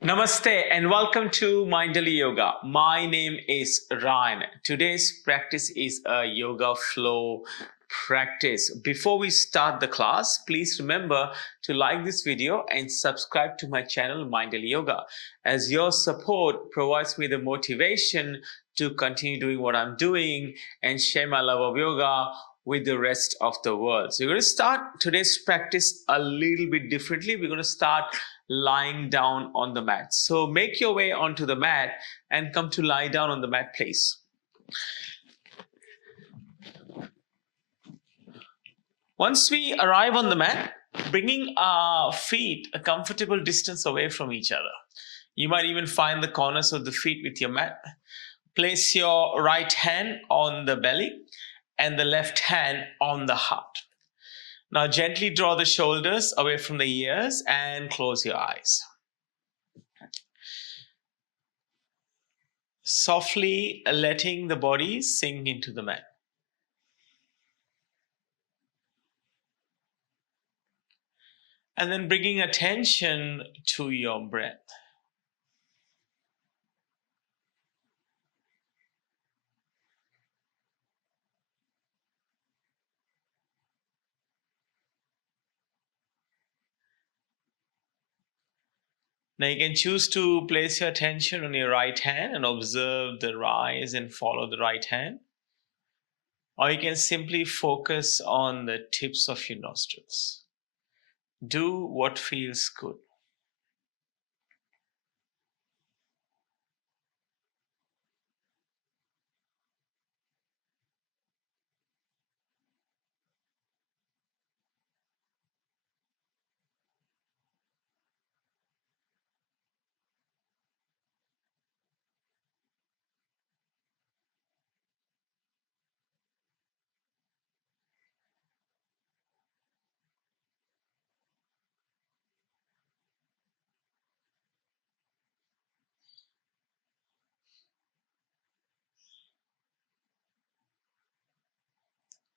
Namaste and welcome to Mindful Yoga. My name is Ryan. Today's practice is a yoga flow practice. Before we start the class, please remember to like this video and subscribe to my channel Mindful Yoga, as your support provides me the motivation to continue doing what I'm doing and share my love of yoga with the rest of the world. So we're going to start today's practice a little bit differently. We're going to start lying down on the mat. So make your way onto the mat and come to lie down on the mat, please. Once we arrive on the mat, bringing our feet a comfortable distance away from each other. You might even find the corners of the feet with your mat. Place your right hand on the belly and the left hand on the heart. Now gently draw the shoulders away from the ears and close your eyes. Softly letting the body sink into the mat. And then bringing attention to your breath. Now you can choose to place your attention on your right hand and observe the rise and follow the right hand. Or you can simply focus on the tips of your nostrils. Do what feels good.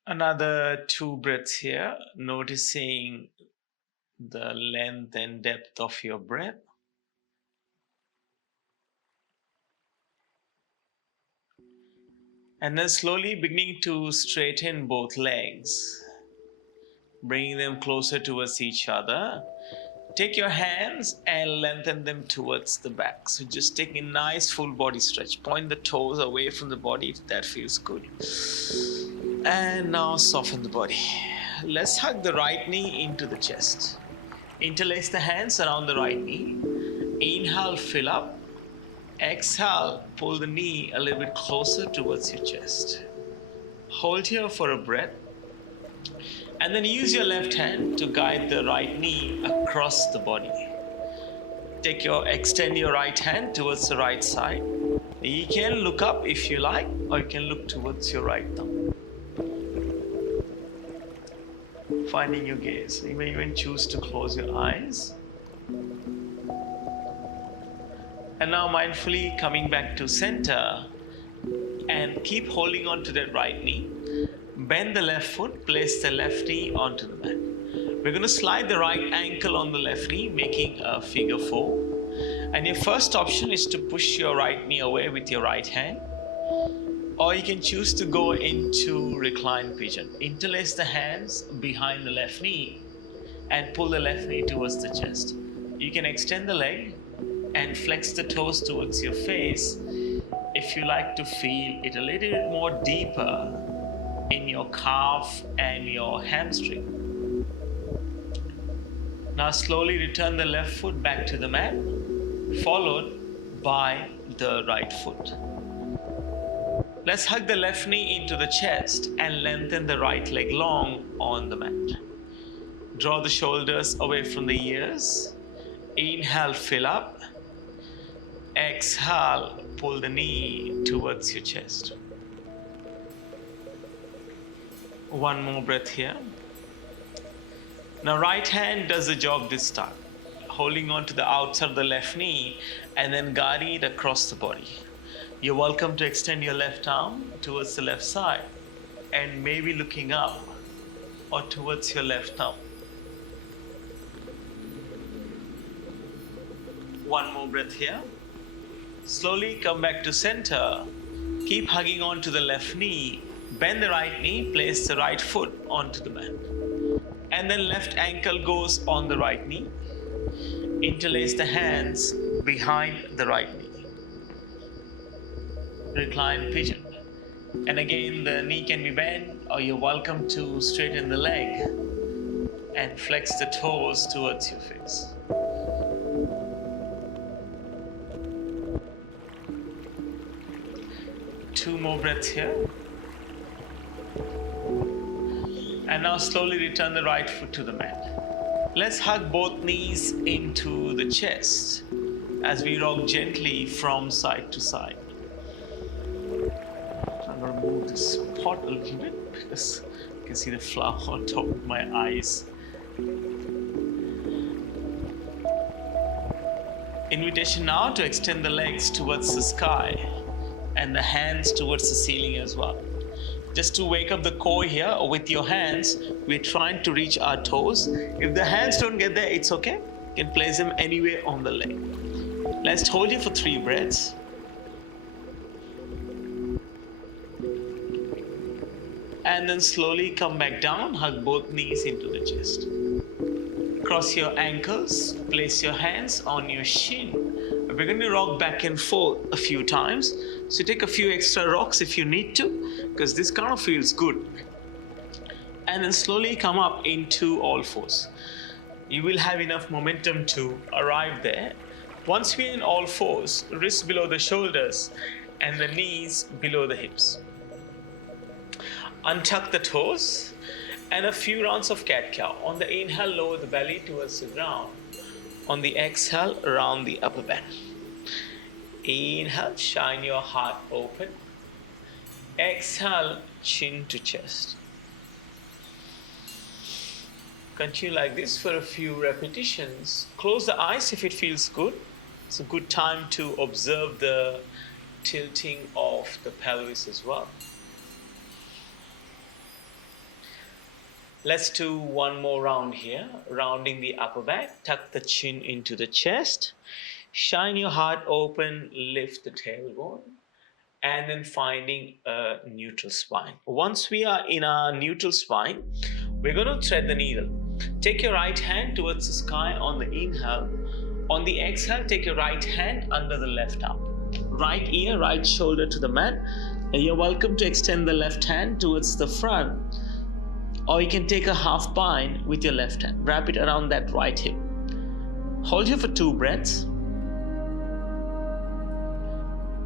Another 2 breaths here, noticing the length and depth of your breath. And then slowly beginning to straighten both legs, bringing them closer towards each other. Take your hands and lengthen them towards the back. So just taking a nice full body stretch. Point the toes away from the body if that feels good. And now soften the body. Let's hug the right knee into the chest. Interlace the hands around the right knee. Inhale, fill up. Exhale, pull the knee a little bit closer towards your chest. Hold here for a breath. And then use your left hand to guide the right knee across the body. Extend your right hand towards the right side. You can look up if you like, or you can look towards your right thumb. Finding your gaze. You may even choose to close your eyes. And now mindfully coming back to center and keep holding on to that right knee. Bend the left foot, place the left knee onto the mat. We're going to slide the right ankle on the left knee, making a figure 4. And your first option is to push your right knee away with your right hand. Or you can choose to go into reclined pigeon. Interlace the hands behind the left knee and pull the left knee towards the chest. You can extend the leg and flex the toes towards your face if you like to feel it a little bit more deeper in your calf and your hamstring. Now slowly return the left foot back to the mat, followed by the right foot. Let's hug the left knee into the chest and lengthen the right leg long on the mat. Draw the shoulders away from the ears. Inhale, fill up. Exhale, pull the knee towards your chest. One more breath here. Now right hand does the job this time, holding on to the outside of the left knee and then guiding it across the body. You're welcome to extend your left arm towards the left side and maybe looking up or towards your left thumb. One more breath here. Slowly come back to center. Keep hugging on to the left knee. Bend the right knee, place the right foot onto the mat. And then left ankle goes on the right knee. Interlace the hands behind the right knee. Recline pigeon. And again, the knee can be bent, or you're welcome to straighten the leg and flex the toes towards your face. Two more breaths here. And now slowly return the right foot to the mat. Let's hug both knees into the chest as we rock gently from side to side. I'm going to move this pot a little bit because you can see the flower on top of my eyes. Invitation now to extend the legs towards the sky and the hands towards the ceiling as well. Just to wake up the core here, with your hands, we're trying to reach our toes. If the hands don't get there, it's okay. You can place them anywhere on the leg. Let's hold here for 3 breaths. And then slowly come back down, hug both knees into the chest. Cross your ankles, place your hands on your shin. We're going to rock back and forth a few times. So take a few extra rocks if you need to, because this kind of feels good. And then slowly come up into all fours. You will have enough momentum to arrive there. Once we're in all fours, wrists below the shoulders and the knees below the hips. Untuck the toes and a few rounds of cat-cow. On the inhale, lower the belly towards the ground. On the exhale, round the upper back. Inhale, shine your heart open. Exhale, chin to chest. Continue like this for a few repetitions. Close the eyes if it feels good. It's a good time to observe the tilting of the pelvis as well. Let's do one more round here. Rounding the upper back, tuck the chin into the chest. Shine your heart open, lift the tailbone, and then finding a neutral spine. Once we are in our neutral spine, we're going to thread the needle. Take your right hand towards the sky on the inhale. On the exhale, take your right hand under the left arm. Right ear, right shoulder to the mat. And you're welcome to extend the left hand towards the front. Or you can take a half bind with your left hand. Wrap it around that right hip. Hold here for 2 breaths.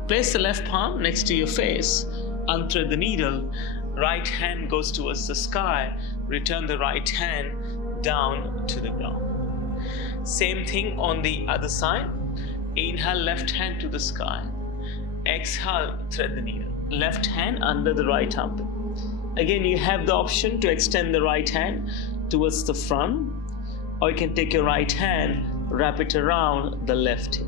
Place the left palm next to your face. Unthread the needle. Right hand goes towards the sky. Return the right hand down to the ground. Same thing on the other side. Inhale, left hand to the sky. Exhale, thread the needle. Left hand under the right armpit. Again, you have the option to extend the right hand towards the front, or you can take your right hand, wrap it around the left hip.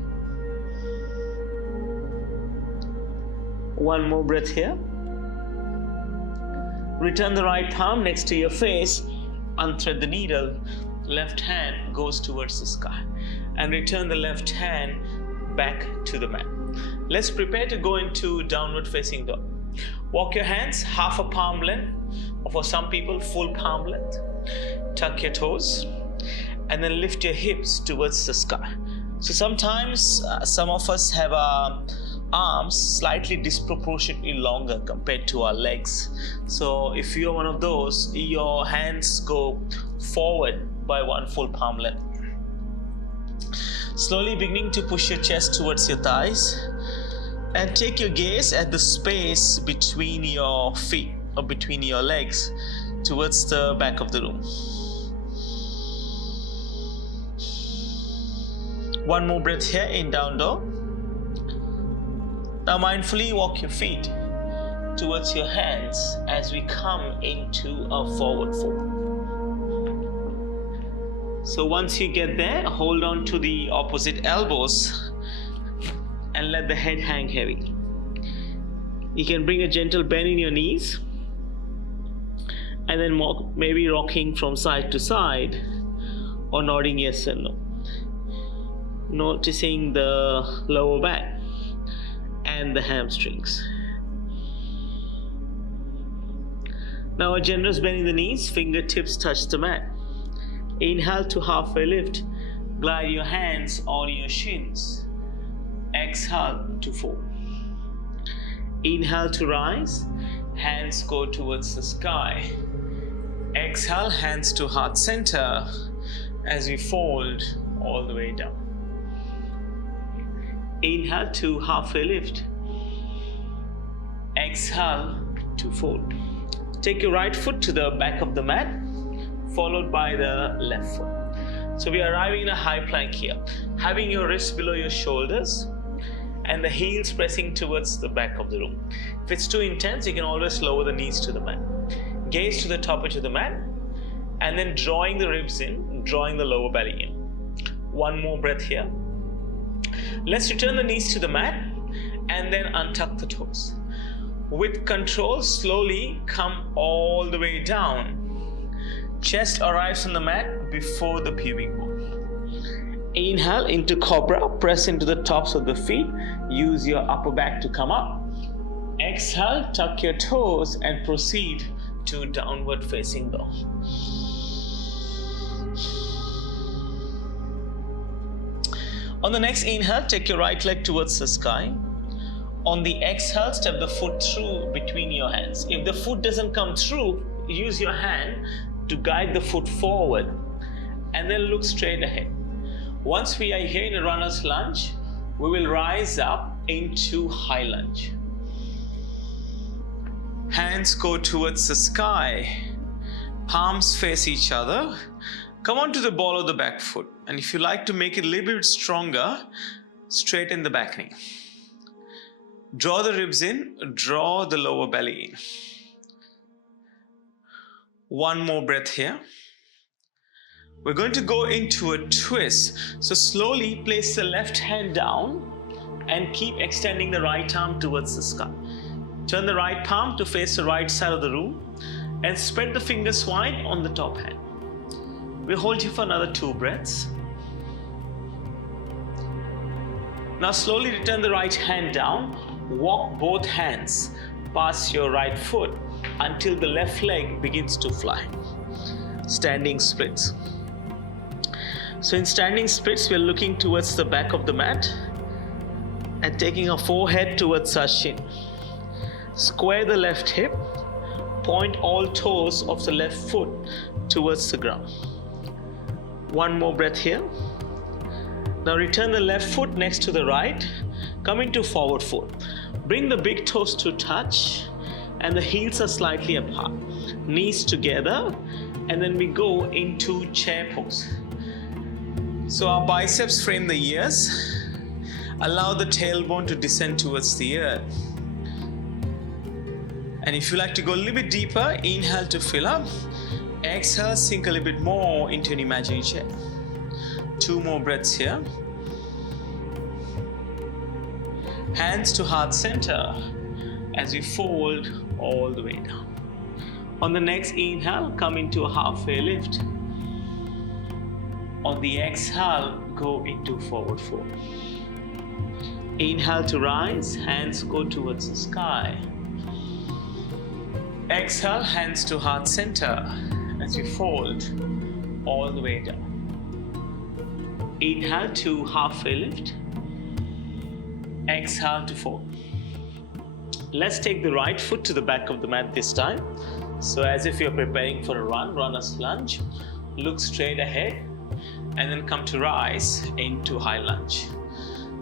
One more breath here. Return the right palm next to your face, unthread the needle, left hand goes towards the sky, and return the left hand back to the mat. Let's prepare to go into downward facing dog. Walk your hands half a palm length, or for some people full palm length. Tuck your toes and then lift your hips towards the sky. So sometimes some of us have our arms slightly disproportionately longer compared to our legs. So if you're one of those, your hands go forward by 1 full palm length. Slowly beginning to push your chest towards your thighs. And take your gaze at the space between your feet or between your legs towards the back of the room. One more breath here in down dog. Now mindfully walk your feet towards your hands as we come into a forward fold. So once you get there, hold on to the opposite elbows and let the head hang heavy. You can bring a gentle bend in your knees and then maybe rocking from side to side or nodding yes and no. noticing the lower back and the hamstrings. Now a generous bend in the knees, fingertips touch the mat. Inhale to halfway lift, glide your hands on your shins. Exhale to fold. Inhale to rise, hands go towards the sky. Exhale, hands to heart center as we fold all the way down. Inhale to halfway lift. Exhale to fold. Take your right foot to the back of the mat, followed by the left foot. So we are arriving in a high plank here, having your wrists below your shoulders and the heels pressing towards the back of the room. If it's too intense, you can always lower the knees to the mat. Gaze to the top edge of the mat and then drawing the ribs in, drawing the lower belly in. One more breath here. Let's return the knees to the mat and then untuck the toes. With control, slowly come all the way down. Chest arrives on the mat before the pubic bone. Inhale into cobra, press into the tops of the feet. Use your upper back to come up. Exhale, tuck your toes and proceed to downward facing dog. On the next inhale, take your right leg towards the sky. On the exhale, step the foot through between your hands. If the foot doesn't come through, use your hand to guide the foot forward and then look straight ahead. Once we are here in a runner's lunge, we will rise up into high lunge. Hands go towards the sky. Palms face each other. Come onto the ball of the back foot. And if you like to make it a little bit stronger, straighten the back knee. Draw the ribs in, draw the lower belly in. One more breath here. We're going to go into a twist. So slowly place the left hand down and keep extending the right arm towards the sky. Turn the right palm to face the right side of the room and spread the fingers wide on the top hand. We'll hold here for another 2 breaths. Now slowly return the right hand down. Walk both hands past your right foot until the left leg begins to fly. Standing splits. So in standing splits, we are looking towards the back of the mat and taking our forehead towards our shin. Square the left hip. Point all toes of the left foot towards the ground. One more breath here. Now return the left foot next to the right. Come into forward fold. Bring the big toes to touch and the heels are slightly apart. Knees together, and then we go into chair pose. So our biceps frame the ears. Allow the tailbone to descend towards the earth. And if you like to go a little bit deeper, inhale to fill up. Exhale, sink a little bit more into an imaginary chair. 2 more breaths here. Hands to heart center as we fold all the way down. On the next inhale, come into a halfway lift. On the exhale, go into forward fold. Inhale to rise, hands go towards the sky. Exhale, hands to heart center as we fold all the way down. Inhale to halfway lift. Exhale to fold. Let's take the right foot to the back of the mat this time. So as if you're preparing for a run, runner's lunge. Look straight ahead and then come to rise into high lunge.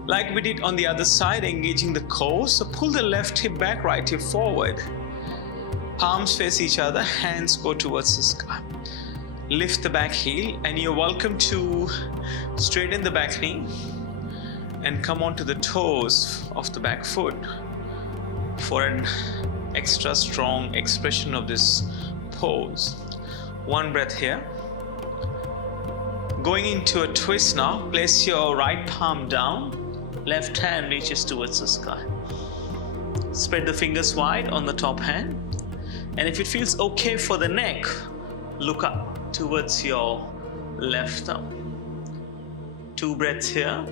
Like we did on the other side, engaging the core. So pull the left hip back, right hip forward. Palms face each other, hands go towards the sky. Lift the back heel and you're welcome to straighten the back knee and come onto the toes of the back foot for an extra strong expression of this pose. 1 breath here. Going into a twist now, place your right palm down, left hand reaches towards the sky. Spread the fingers wide on the top hand, and if it feels okay for the neck, look up towards your left thumb. 2 breaths here.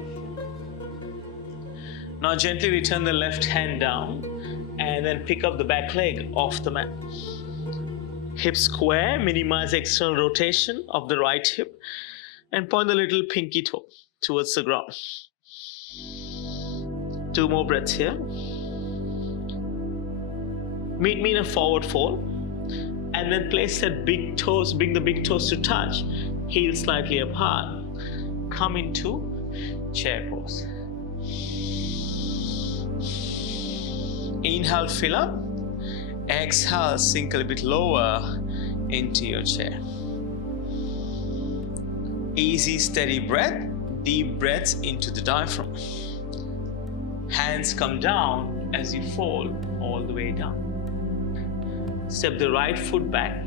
Now gently return the left hand down and then pick up the back leg off the mat. Hip square, minimize external rotation of the right hip and point the little pinky toe towards the ground. 2 more breaths here. Meet me in a forward fold and then place that big toes, bring the big toes to touch, heels slightly apart. Come into chair pose. Inhale, fill up. Exhale, sink a little bit lower into your chair. Easy, steady breath. Deep breaths into the diaphragm. Hands come down as you fall all the way down. Step the right foot back,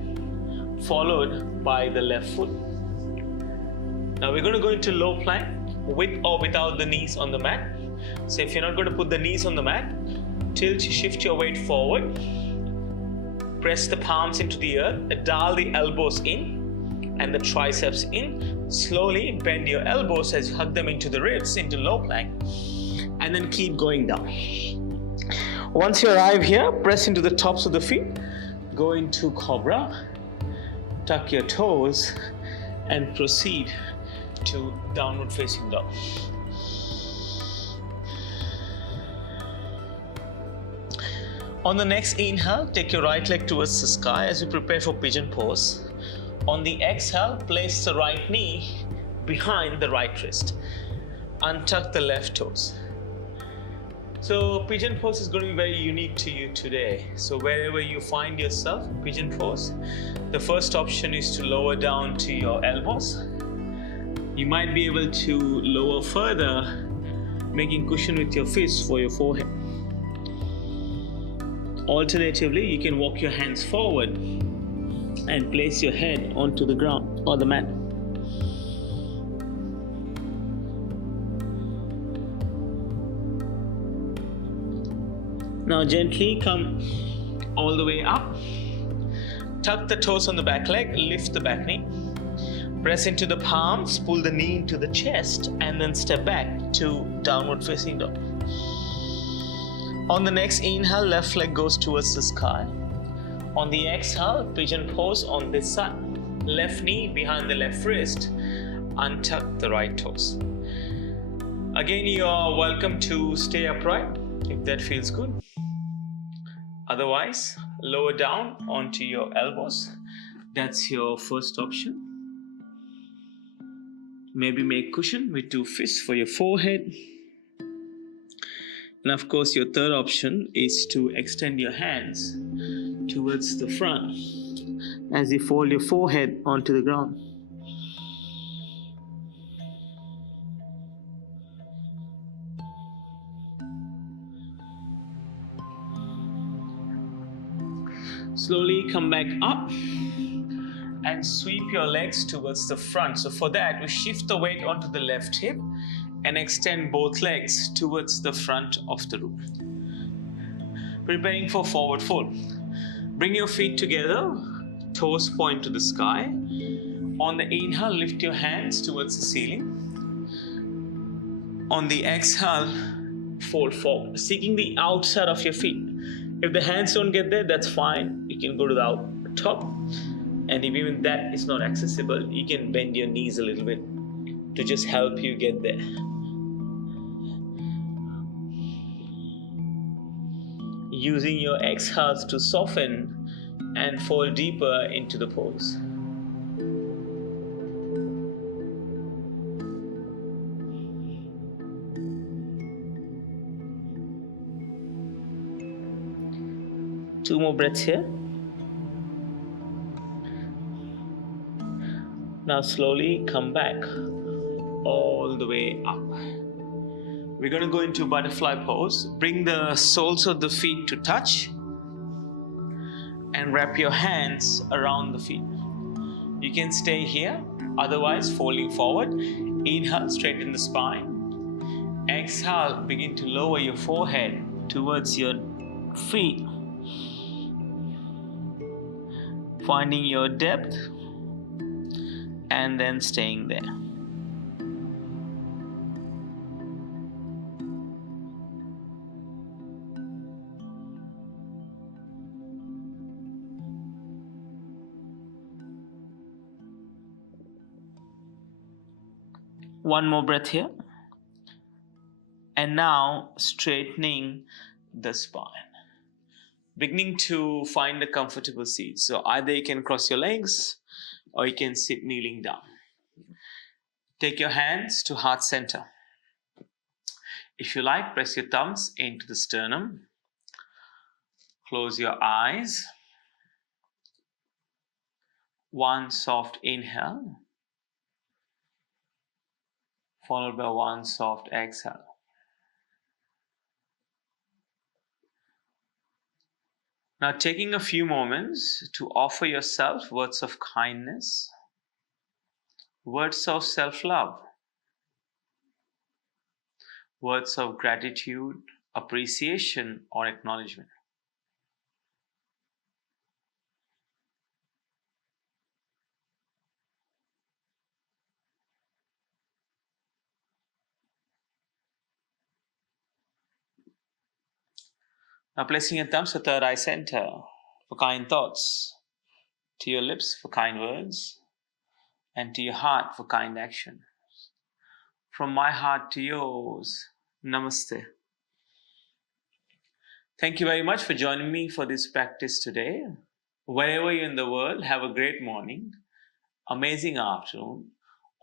followed by the left foot. Now we're going to go into low plank with or without the knees on the mat. So if you're not going to put the knees on the mat, shift your weight forward. Press the palms into the earth, dial the elbows in and the triceps in. Slowly bend your elbows as you hug them into the ribs, into low plank, and then keep going down. Once you arrive here, press into the tops of the feet, go into cobra, tuck your toes, and proceed to downward facing dog. On the next inhale, take your right leg towards the sky as you prepare for pigeon pose. On the exhale, place the right knee behind the right wrist. Untuck the left toes. So pigeon pose is going to be very unique to you today. So wherever you find yourself, pigeon pose, the first option is to lower down to your elbows. You might be able to lower further, making cushion with your fists for your forehead. Alternatively, you can walk your hands forward and place your head onto the ground or the mat. Now gently come all the way up. Tuck the toes on the back leg, lift the back knee. Press into the palms, pull the knee into the chest, and then step back to downward facing dog. On the next inhale, left leg goes towards the sky. On the exhale, pigeon pose on this side. Left knee behind the left wrist. Untuck the right toes. Again, you are welcome to stay upright if that feels good. Otherwise, lower down onto your elbows. That's your first option. Maybe make cushion with 2 fists for your forehead. And of course, your third option is to extend your hands towards the front as you fold your forehead onto the ground. Slowly come back up and sweep your legs towards the front. So for that, we shift the weight onto the left hip and extend both legs towards the front of the room. Preparing for forward fold. Bring your feet together, toes point to the sky. On the inhale, lift your hands towards the ceiling. On the exhale, fold forward, seeking the outside of your feet. If the hands don't get there, that's fine. You can go to the top. And if even that is not accessible, you can bend your knees a little bit to just help you get there. Using your exhales to soften and fall deeper into the pose. Two more breaths here. Now slowly come back all the way up. We're going to go into butterfly pose. Bring the soles of the feet to touch and wrap your hands around the feet. You can stay here, otherwise folding forward. Inhale, straighten the spine. Exhale, begin to lower your forehead towards your feet. Finding your depth and then staying there. One more breath here. And now straightening the spine. Beginning to find a comfortable seat. So either you can cross your legs or you can sit kneeling down. Take your hands to heart center. If you like, press your thumbs into the sternum. Close your eyes. One soft inhale, followed by one soft exhale. Now taking a few moments to offer yourself words of kindness, words of self-love, words of gratitude, appreciation, or acknowledgement. Now placing your thumbs to third eye center for kind thoughts, to your lips for kind words, and to your heart for kind action. From my heart to yours, Namaste. Thank you very much for joining me for this practice today. Wherever you're in the world, have a great morning, amazing afternoon,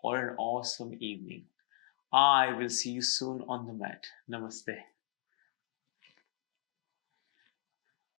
or an awesome evening. I will see you soon on the mat. Namaste.